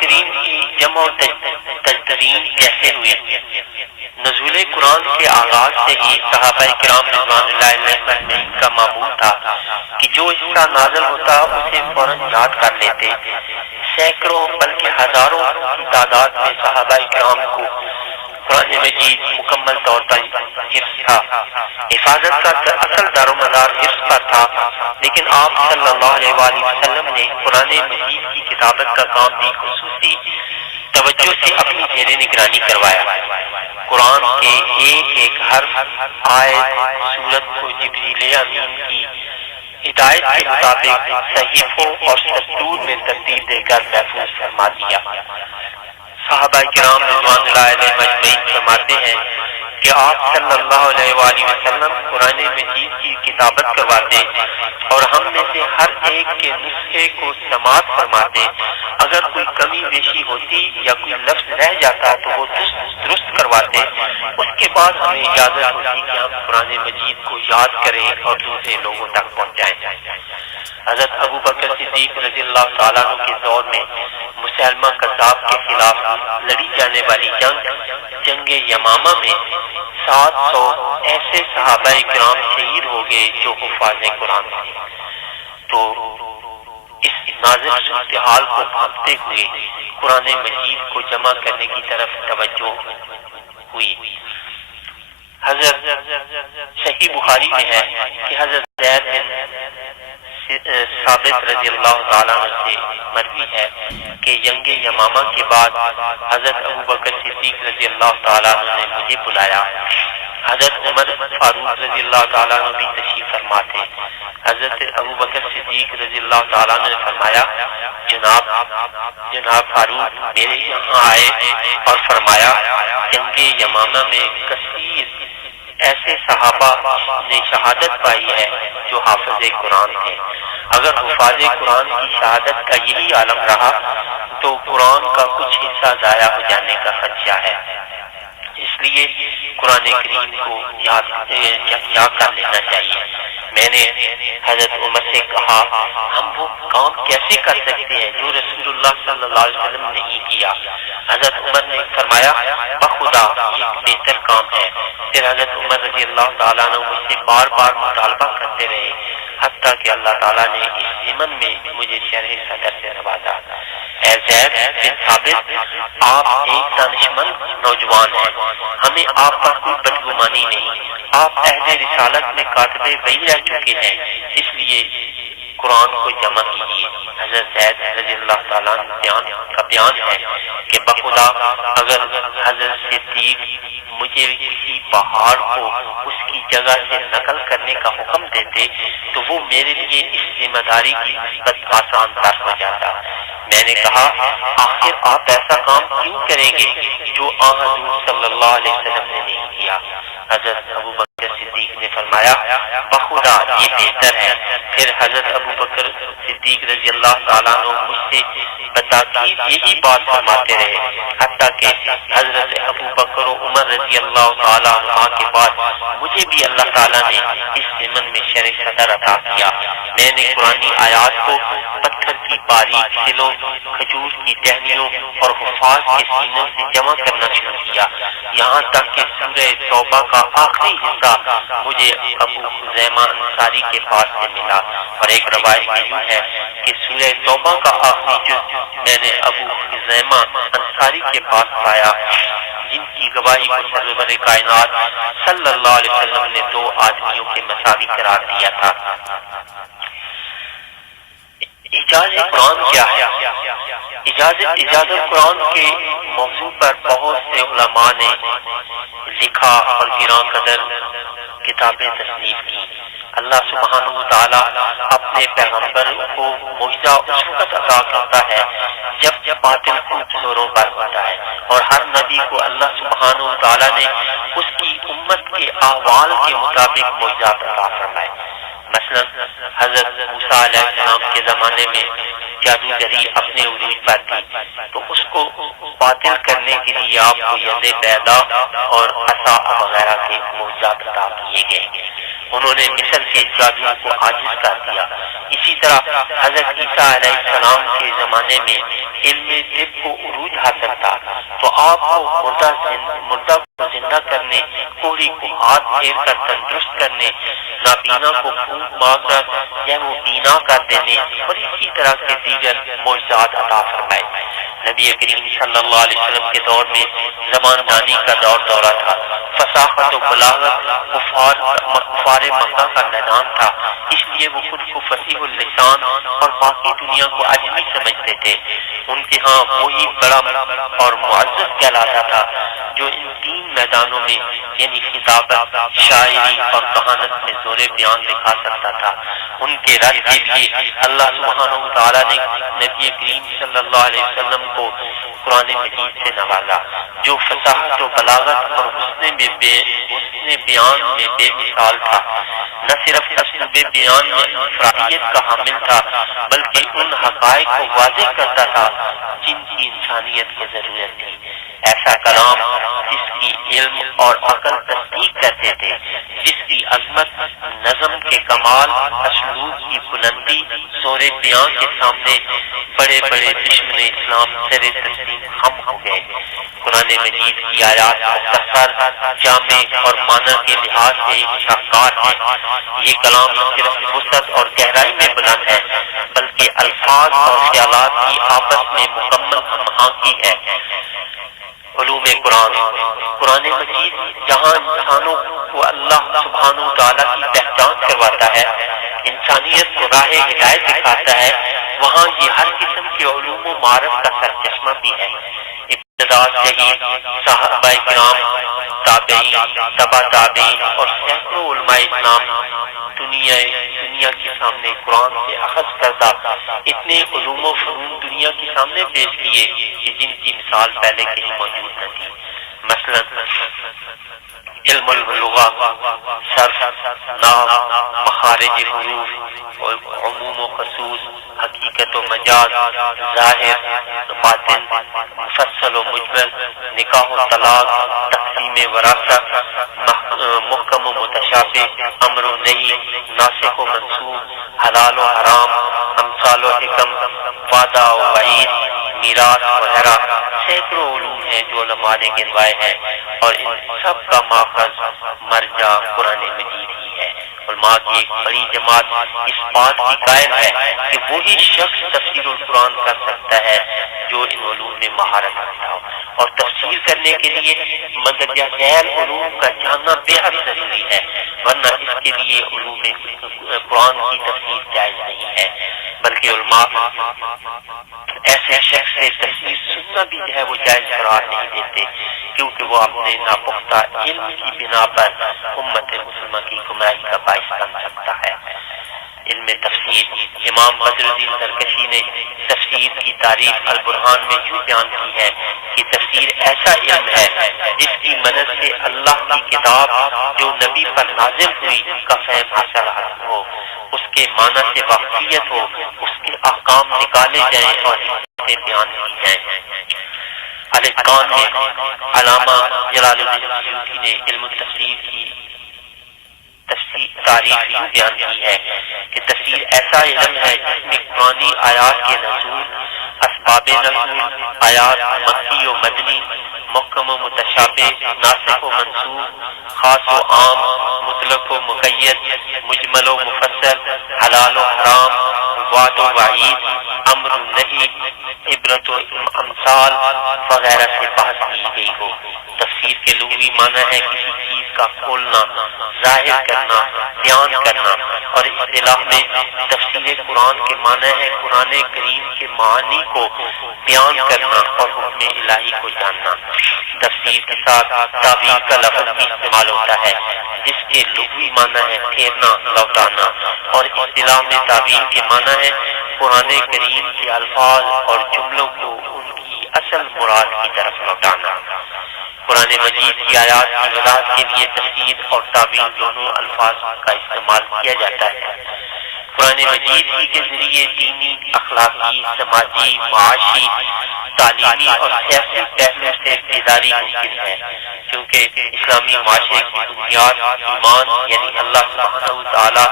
کریم کی جمع و تجدید کیسے ہوئی؟ نزول قرآن کے آغاز سے ہی صحابہ کرام رضوان اللہ علیہم اجمعین کا معمول تھا کہ جو حصہ نازل ہوتا اسے فوراً یاد کر لیتے۔ سینکڑوں بلکہ ہزاروں کی تعداد میں صحابہ کرام کو قرآن مجید مکمل طور پر حفظ تھا۔ حفاظت کا اصل دار و مدار حفظ پر تھا، لیکن آپ صلی اللہ علیہ وآلہ وسلم نے قرآن مجید کی کتابت کا کام بھی خصوصی توجہ سے اپنی زیر نگرانی کروایا۔ قرآن کے ایک ایک حرف، آیت، سورت کو جبریل امین کی ہدایت کے مطابق صحیفوں اور سطور میں ترتیب دے کر محفوظ فرما دیا۔ صحابہ کرام رضوان اللہ علیہم اجمعین فرماتے ہیں کہ آپ صلی اللہ علیہ وآلہ وسلم قرآن مجید کی کتابت کرواتے اور ہم میں سے ہر ایک کے نسخے کو سماعت فرماتے۔ اگر کوئی کمی بیشی ہوتی یا کوئی لفظ رہ جاتا تو وہ درست کرواتے۔ اس کے بعد ہمیں اجازت ہوتی کہ ہم قرآن مجید کو یاد کریں اور دوسرے لوگوں تک پہنچائیں۔ حضرت ابو بکر صدیق رضی اللہ تعالیٰ عنہ کے دور میں مسلمہ کذاب کے خلاف لڑی جانے والی جنگ یمامہ میں 700 ایسے صحابہ کرام شہید ہو گئے جو حفاظ قرآن تھے۔ تو اس نازل صورتحال کو بھانپتے ہوئے قرآن مجید کو جمع کرنے کی طرف توجہ ہوئی۔ حضرت صحیح بخاری میں ہے کہ حضرت زید بن ثابت رضی اللہ تعالیٰ عنہ سے مروی ہے کہ جنگ یمامہ کے بعد حضرت ابو بکر صدیق رضی اللہ تعالیٰ عنہ نے مجھے بلایا۔ حضرت عمر فاروق رضی اللہ تعالیٰ عنہ بھی تشریف فرما تھے۔ حضرت ابو بکر صدیق رضی اللہ تعالیٰ عنہ نے فرمایا، جناب فاروق میرے یہاں آئے اور فرمایا جنگ یمامہ میں کثیر ایسے صحابہ نے شہادت پائی ہے جو حافظ قرآن تھے۔ اگر حفاظ قرآن کی شہادت کا یہی عالم رہا تو قرآن کا کچھ حصہ ضائع ہو جانے کا خدشہ ہے، اس لیے قرآن کریم کو یاد کر لینا چاہیے۔ میں نے حضرت عمر سے کہا ہم وہ کام کیسے کر سکتے ہیں جو رسول اللہ صلی اللہ علیہ وسلم نے نہیں کیا؟ حضرت عمر نے فرمایا بخدا یہ بہتر کام ہے۔ پھر حضرت عمر رضی اللہ تعالیٰ عنہ مجھ سے بار بار مطالبہ کرتے رہے، حتیٰ کہ اللہ تعالیٰ نے اس ضمن میں مجھے شرح صدر سے نوازا۔ اے زید بن ثابت، آپ ایک دانشمند نوجوان ہیں، ہمیں آپ پر کوئی بدگمانی نہیں۔ آپ اہل رسالت میں کاتب وحی رہ چکے ہیں، اس لیے قرآن کو جمع کیجیے۔ حضرت زید رضی اللہ تعالیٰ کا بیان ہے کہ بخدا اگر حضرت صدیق مجھے کسی پہاڑ کو اس کی جگہ سے نقل کرنے کا حکم دیتے تو وہ میرے لیے اس ذمہ داری کی نسبت آسان تر ہو جاتا۔ میں نے کہا آخر آپ ایسا کام کیوں کریں گے جو آن حضور صلی اللہ علیہ وسلم نے نہیں کیا؟ حضرت ابو بکر صدیق نے فرمایا بخدا یہ بہتر ہے۔ پھر حضرت ابو بکر صدیق رضی اللہ تعالیٰ عنہ مجھ سے بتاکید یہی بات فرماتے رہے، حتیٰ کہ حضرت ابو بکر و عمر رضی اللہ تعالیٰ عنہ کے بعد مجھے بھی اللہ تعالیٰ نے اس ضمن میں شرح صدر عطا کیا۔ میں نے قرآنی آیات کو پتھر کی باریک سلوں، کھجور کی ٹہنیوں اور حفاظ کے سینوں سے جمع کرنا شروع کیا، یہاں تک کہ سورہ توبہ کا آخری حصہ مجھے ابو خزیمہ انصاری کے پاس سے ملا، اور ایک روایت میں یوں ہے کہ سورہ توبہ کا آخری جز میں نے ابو خزیمہ انصاری کے پاس پایا، جن کی گواہی کو سرور کائنات صلی اللہ علیہ وسلم نے 2 آدمیوں کے مساوی قرار دیا تھا۔ اعجاز قرآن کیا ہے؟ اعجاز قرآن کے موضوع پر بہت سے علماء نے لکھا اور گراں قدر کتابیں تصنیف کی۔ اللہ سبحانہ وتعالی اپنے پیغمبر کو معجزہ اس وقت عطا کرتا ہے جب باطل خوب زوروں پر ہوتا ہے، اور ہر نبی کو اللہ سبحانہ وتعالی نے اس کی امت کے احوال کے مطابق معجزات عطا فرمائے۔ مثلا حضرت موسیٰ علیہ السلام کے زمانے میں جادوگری اپنے عروج پر تھی، تو اس کو باطل کرنے کے لیے آپ کو ید بیضا اور عصا وغیرہ کے معجزات عطا کیے گئے۔ انہوں نے مصر کے جادو کو عاجز کر دیا۔ اسی طرح حضرت عیسیٰ علیہ السلام کے زمانے میں علم طب کو عروج حاصل تھا، تو آپ کو مردہ کو زندہ کرنے، کوڑی کو ہاتھ پھیر کر تندرست کرنے، نابینا کو پھونک مار کر یا وہ بینا کر دینے اور اسی طرح کے دیگر معجزات عطا فرمائے۔ نبی کریم صلی اللہ علیہ وسلم کے دور میں زبان دانی کا دورہ تھا، فصاحت و بلاغت کفار مکہ کا میدان تھا، اس لیے وہ خود کو فصیح اللسان اور باقی دنیا کو اجمی سمجھتے تھے۔ ان کے ہاں وہی بڑا اور معزز کہلاتا تھا جو ان تین میدانوں میں یعنی خطابت، شاعری اور کہانت میں زور بیان دکھا سکتا تھا۔ ان کے رد کے لیے اللہ سبحانہ و تعالیٰ نے نبی کریم صلی اللہ علیہ وسلم کو قرآن مجید سے نوازا، جو فصاحت و بلاغت اور حسن بیان میں بے مثال تھا۔ نہ صرف اسلوب بیان میں انفرادیت کا حامل تھا، بلکہ ان حقائق کو واضح کرتا تھا جن کی انسانیت کو ضرورت تھی۔ ایسا کلام جس کی علم اور عقل تصدیق کرتے تھے، جس کی عظمت، نظم کے کمال، اسلوب کی بلندی، زور بیان کے سامنے بڑے بڑے دشمن اسلام سر تسلیم خم ہو گئے۔ قرآن مجید کی آیات مختصر، جامع اور معنی کے لحاظ سے ایک شاہکار ہے۔ یہ کلام نہ صرف وسعت اور گہرائی میں بلند ہے، بلکہ الفاظ اور خیالات کی آپس میں مکمل ہم آہنگی ہے۔ علوم قرآن مجید جہاں انسانوں کو اللہ سبحانہ و تعالیٰ کی پہچان کرواتا ہے، انسانیت کو راہ ہدایت دکھاتا ہے، وہاں یہ ہر قسم کے علوم و معارف کا سرچشمہ بھی ہے۔ ابتدا سے ہی صحابہ کرام، تابعین، تبع تابعین اور سینکڑوں علماء اسلام دنیا کے سامنے قرآن سے اخذ کردہ اتنے علوم و فنون دنیا کے سامنے پیش کیے کہ جن کی مثال پہلے کہیں موجود نہ تھی۔ مثلا علم اللغہ، صرف، نحو، مخارج حروف، عموم و خصوص، حقیقت و مجاز، ظاہر، باطن، مفصل و مجمل، نکاح و طلاق، تقسیم وراثت، محکم و متشابہ، امر و نہی، ناسخ و منسوخ، حلال و حرام، امثال و حکم، وعدہ و وعید، میراث وغیرہ سینکڑوں علوم ہیں جو علماء نے گنوائے ہیں، اور ان سب کا ماخذ مرجع قرآن مجید ہی ہے۔ علماء کی ایک بڑی جماعت اس بات کی قائل ہے کہ وہی شخص تفسیر القرآن کر سکتا ہے جو ان علوم میں مہارت رکھتا ہو، اور تفسیر کرنے کے لیے مندرجہ ذیل علوم کا جاننا بے حد ضروری ہے، ورنہ اس کے لیے علوم قرآن کی تفسیر جائز نہیں ہے۔ بلکہ علماء ایسے شخص سے تفسیر سننا بھی جو ہے وہ جائز قرار نہیں دیتے، کیونکہ وہ اپنے ناپختہ علم کی بنا پر امت مسلمہ کی گمراہی کا باعث بن سکتا ہے۔ علم تفسیر، امام بدر الدین زرکشی نے تفسیر کی تعریف البرہان میں یوں بیان کی ہے کہ تفسیر ایسا علم ہے جس کی مدد سے اللہ کی کتاب جو نبی پر نازل ہوئی کا فہم حاصل ہو، اس کے معنی سے واقفیت ہو، اس کے احکام نکالے جائیں اور اسے بیان کی جائیں۔ الاتقان میں علامہ جلال الدین سیوطی نے علم تفسیر کی تعریف یوں بیان کی ہے کہ تفسیر ایسا علم ہے جس میں قرآنی آیات کے نزول، اسباب نزول، آیات مکی و مدنی، محکم و متشابہ، ناسخ و منسوخ، خاص و عام، مطلق و مقید، مجمل و مفصل، حلال و حرام، وعد و وعید، امر و نہی، عبرت و امثال وغیرہ سے بحث کی گئی ہو۔ تفسیر کے لغوی معنی ہے کسی چیز کا کھولنا، ظاہر کرنا، بیان کرنا، اور اصطلاح میں تفسیر قرآن کے معنی ہے قرآن کریم کے معانی کو بیان کرنا اور حکم الہی کو جاننا۔ تفسیر کے ساتھ تعبیر کا لفظ بھی استعمال ہوتا ہے جس کے لغوی معنی ہے پھیرنا، لوٹانا، اور اصطلاح میں تعبیر کے معنی ہے قرآن کریم کے الفاظ اور جملوں کو ان کی اصل مراد کی طرف لوٹانا۔ قرآن مجید کی آیات کی وضاحت کے لیے تفسیر اور تعبیر دونوں الفاظ کا استعمال کیا جاتا ہے۔ قرآن مجید ہی کے ذریعے دینی، اخلاقی، سماجی، معاشی تعلیمی اور سیاسی پہلو سے بیداری ممکن ہے، کیونکہ اسلامی معاشرے کی بنیاد ایمان یعنی اللہ سبحانہ وتعالی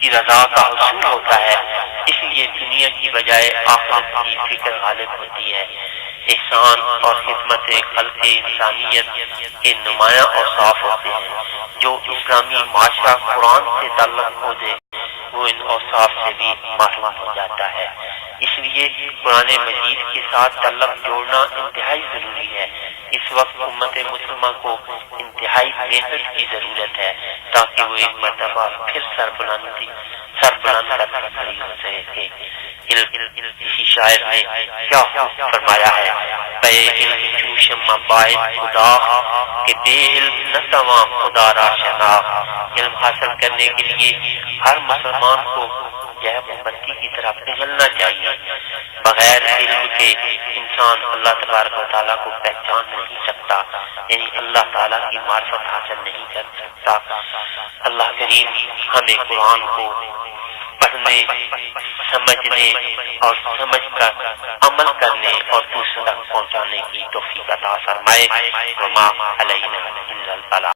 کی رضا کا حصول ہوتا ہے، اس لیے دنیا کی بجائے آخرت کی فکر غالب ہوتی ہے۔ احسان اور خدمت خلق انسانیت کے نمایاں اوصاف ہوتے ہیں۔ جو اسلامی معاشرہ قرآن سے تعلق ہو دے وہ ان اوصاف سے بھی محروم ہو جاتا ہے۔ اس لیے قرآن مجید کے ساتھ تعلق جوڑنا انتہائی ضروری ہے۔ اس وقت امت مسلمہ کو انتہائی محنت کی ضرورت ہے تاکہ وہ ایک مرتبہ پھر سربلند کر کھڑی ہو سکے۔ کسی شاعر نے کیا فرمایا ہے، بے علم چوشم باعث خدا کہ بے علم نہ تواں خدا را شناخت۔ علم حاصل کرنے کے لیے ہر مسلمان کو موم بتی کی طرح پگھلنا چاہیے۔ بغیر علم کے انسان اللہ تبارک و تعالیٰ کو پہچان نہیں سکتا، یعنی اللہ تعالیٰ کی معرفت حاصل نہیں کر سکتا۔ اللہ کریم ہمیں قرآن کو پڑھنے، سمجھنے اور سمجھ کر عمل کرنے اور دوسروں تک پہنچانے کی توفیق عطا فرمائے۔ وما علینا الا البلاغ۔